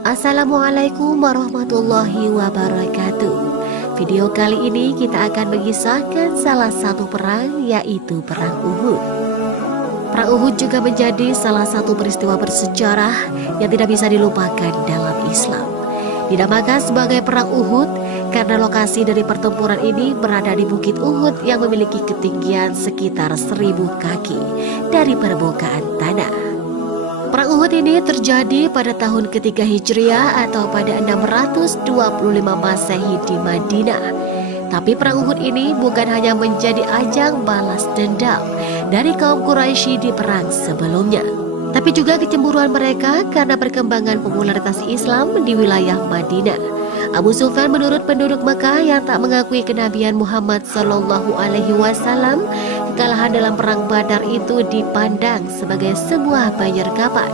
Assalamualaikum warahmatullahi wabarakatuh. Video kali ini kita akan mengisahkan salah satu perang, yaitu Perang Uhud. Perang Uhud juga menjadi salah satu peristiwa bersejarah yang tidak bisa dilupakan dalam Islam. Dinamakan sebagai Perang Uhud karena lokasi dari pertempuran ini berada di Bukit Uhud yang memiliki ketinggian sekitar 1000 kaki dari permukaan tanah. Perang Uhud ini terjadi pada tahun ketiga Hijriah atau pada 625 Masehi di Madinah. Tapi Perang Uhud ini bukan hanya menjadi ajang balas dendam dari kaum Quraisy di perang sebelumnya, tapi juga kecemburuan mereka karena perkembangan popularitas Islam di wilayah Madinah. Abu Sufyan menurut penduduk Mekah yang tak mengakui kenabian Muhammad SAW, kekalahan dalam perang Badar itu dipandang sebagai sebuah penyergapan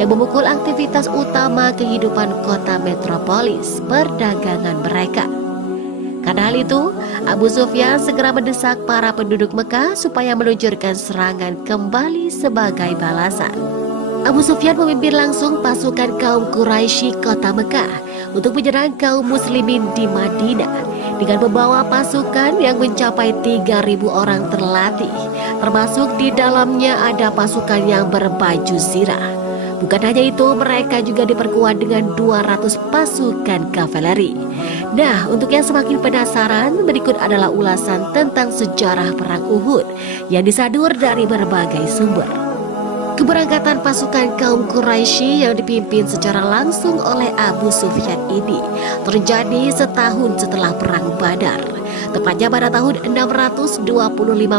yang memukul aktivitas utama kehidupan kota metropolis perdagangan mereka. Karena hal itu, Abu Sufyan segera mendesak para penduduk Mekah supaya meluncurkan serangan kembali sebagai balasan. Abu Sufyan memimpin langsung pasukan kaum Quraisy kota Mekah untuk menyerang kaum muslimin di Madinah dengan membawa pasukan yang mencapai 3.000 orang terlatih, termasuk di dalamnya ada pasukan yang berbaju zirah. Bukan hanya itu, mereka juga diperkuat dengan 200 pasukan kavaleri. Nah, untuk yang semakin penasaran, berikut adalah ulasan tentang sejarah Perang Uhud yang disadur dari berbagai sumber. Keberangkatan pasukan kaum Quraisy yang dipimpin secara langsung oleh Abu Sufyan ini terjadi setahun setelah Perang Badar, tepatnya pada tahun 625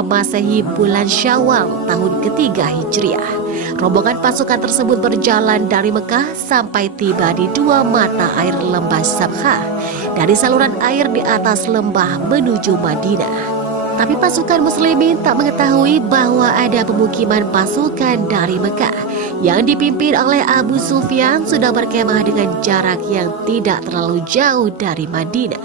Masehi bulan Syawal tahun ketiga Hijriah. Rombongan pasukan tersebut berjalan dari Mekah sampai tiba di dua mata air lembah Sabkhah dari saluran air di atas lembah menuju Madinah. Tapi pasukan muslimin tak mengetahui bahwa ada pemukiman pasukan dari Mekah yang dipimpin oleh Abu Sufyan sudah berkemah dengan jarak yang tidak terlalu jauh dari Madinah.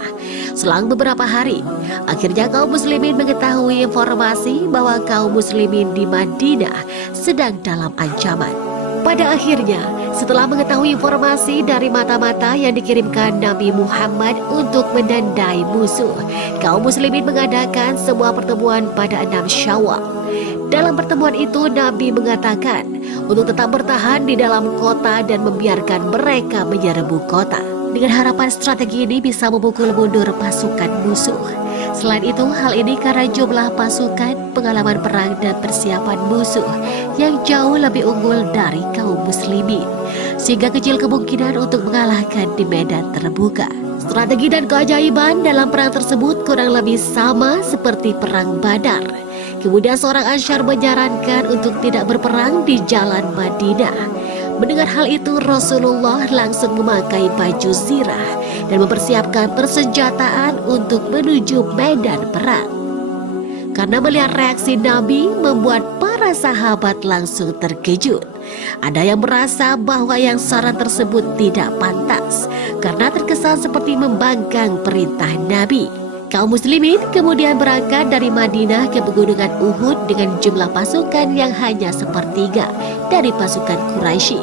Selang beberapa hari, akhirnya kaum muslimin mengetahui informasi bahwa kaum muslimin di Madinah sedang dalam ancaman. Pada akhirnya, setelah mengetahui informasi dari mata-mata yang dikirimkan Nabi Muhammad untuk mendandai musuh, kaum muslimin mengadakan sebuah pertemuan pada 6 Syawal. Dalam pertemuan itu, Nabi mengatakan untuk tetap bertahan di dalam kota dan membiarkan mereka menyerbu kota. Dengan harapan strategi ini bisa memukul mundur pasukan musuh. Selain itu, hal ini karena jumlah pasukan, pengalaman perang dan persiapan musuh yang jauh lebih unggul dari kaum muslimin, sehingga kecil kemungkinan untuk mengalahkan di medan terbuka. Strategi dan keajaiban dalam perang tersebut kurang lebih sama seperti Perang Badar. Kemudian seorang Ansyar menyarankan untuk tidak berperang di jalan Madinah. Mendengar hal itu, Rasulullah langsung memakai baju zirah dan mempersiapkan persenjataan untuk menuju medan perang. Karena melihat reaksi Nabi membuat para sahabat langsung terkejut. Ada yang merasa bahwa yang saran tersebut tidak pantas karena terkesan seperti membangkang perintah Nabi. Kaum muslimin kemudian berangkat dari Madinah ke pegunungan Uhud dengan jumlah pasukan yang hanya sepertiga dari pasukan Quraisy,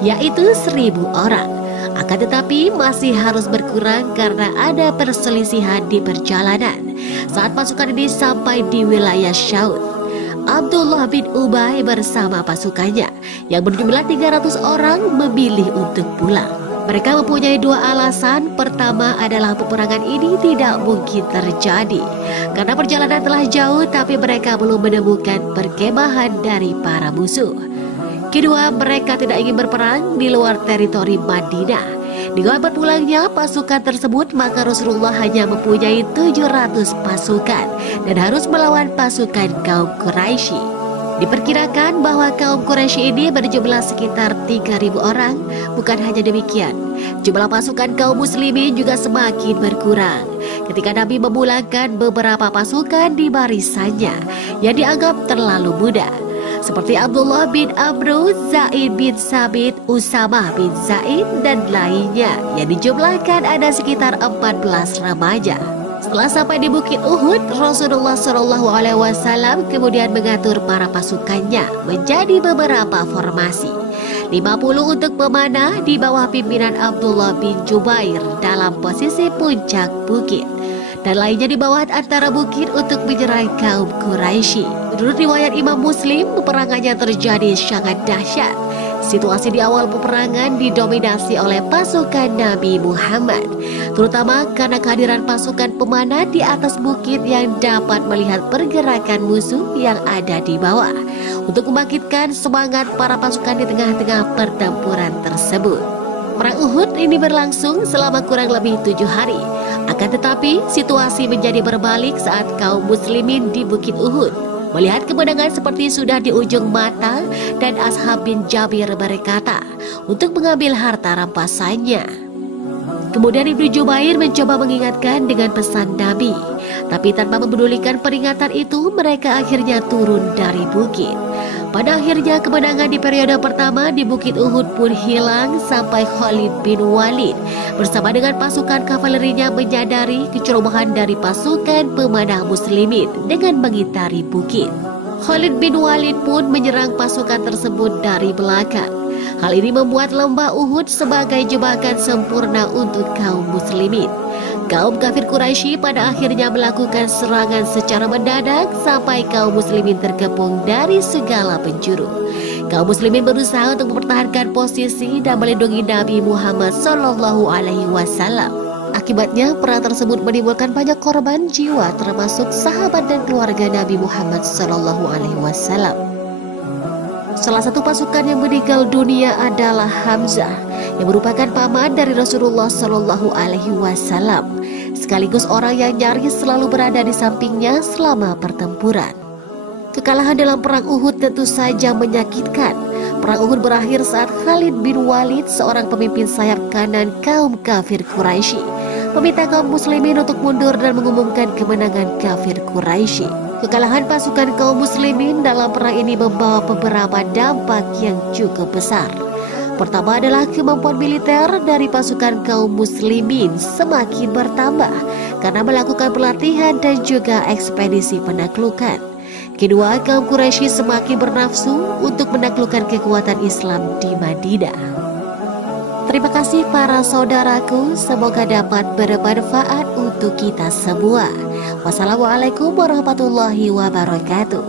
yaitu 1000 orang. Akan tetapi masih harus berkurang karena ada perselisihan di perjalanan. Saat pasukan ini sampai di wilayah Syaud, Abdullah bin Ubay bersama pasukannya yang berjumlah 300 orang memilih untuk pulang. Mereka mempunyai dua alasan. Pertama adalah peperangan ini tidak mungkin terjadi karena perjalanan telah jauh tapi mereka belum menemukan perkemahan dari para musuh. Kedua, mereka tidak ingin berperang di luar teritori Madinah. Dengan berpulangnya pasukan tersebut, maka Rasulullah hanya mempunyai 700 pasukan dan harus melawan pasukan kaum Quraisy. Diperkirakan bahwa kaum Quraisy ini berjumlah sekitar 3.000 orang. Bukan hanya demikian, jumlah pasukan kaum muslimin juga semakin berkurang ketika Nabi memulangkan beberapa pasukan di barisannya yang dianggap terlalu muda, seperti Abdullah bin Amr, Zaid bin Sabit, Usamah bin Zaid, dan lainnya yang dijumlahkan ada sekitar 14 remaja. Setelah sampai di Bukit Uhud, Rasulullah SAW kemudian mengatur para pasukannya menjadi beberapa formasi. 50 untuk pemanah di bawah pimpinan Abdullah bin Jubair dalam posisi puncak bukit, dan lainnya di bawah antara bukit untuk menyerang kaum Quraisy. Menurut riwayat Imam Muslim, peperangannya terjadi sangat dahsyat. Situasi di awal peperangan didominasi oleh pasukan Nabi Muhammad, terutama karena kehadiran pasukan pemanah di atas bukit yang dapat melihat pergerakan musuh yang ada di bawah untuk membangkitkan semangat para pasukan di tengah-tengah pertempuran tersebut. Perang Uhud ini berlangsung selama kurang lebih 7 hari. Akan tetapi, situasi menjadi berbalik saat kaum muslimin di Bukit Uhud melihat kemenangan seperti sudah di ujung mata, dan Ashab bin Jabir berkata untuk mengambil harta rampasannya. Kemudian Ibnu Jubair mencoba mengingatkan dengan pesan Nabi, tapi tanpa mempedulikan peringatan itu, mereka akhirnya turun dari bukit. Pada akhirnya kemenangan di periode pertama di Bukit Uhud pun hilang sampai Khalid bin Walid bersama dengan pasukan kavalerinya menyadari kecerobohan dari pasukan pemanah muslimin dengan mengitari bukit. Khalid bin Walid pun menyerang pasukan tersebut dari belakang. Hal ini membuat lembah Uhud sebagai jebakan sempurna untuk kaum muslimin. Kaum kafir Quraisy pada akhirnya melakukan serangan secara mendadak sampai kaum muslimin terkepung dari segala penjuru. Kaum muslimin berusaha untuk mempertahankan posisi dan melindungi Nabi Muhammad SAW. Akibatnya perang tersebut menimbulkan banyak korban jiwa, termasuk sahabat dan keluarga Nabi Muhammad SAW. Salah satu pasukan yang meninggal dunia adalah Hamzah, yang merupakan paman dari Rasulullah SAW, sekaligus orang yang nyaris selalu berada di sampingnya selama pertempuran. Kekalahan dalam perang Uhud tentu saja menyakitkan. Perang Uhud berakhir saat Khalid bin Walid, seorang pemimpin sayap kanan kaum kafir Quraisy, meminta kaum muslimin untuk mundur dan mengumumkan kemenangan kafir Quraisy. Kekalahan pasukan kaum muslimin dalam perang ini membawa beberapa dampak yang cukup besar. Pertama adalah kemampuan militer dari pasukan kaum muslimin semakin bertambah karena melakukan pelatihan dan juga ekspedisi penaklukan. Kedua, kaum Quraisy semakin bernafsu untuk menaklukkan kekuatan Islam di Madinah. Terima kasih para saudaraku, semoga dapat bermanfaat untuk kita semua. Wassalamualaikum warahmatullahi wabarakatuh.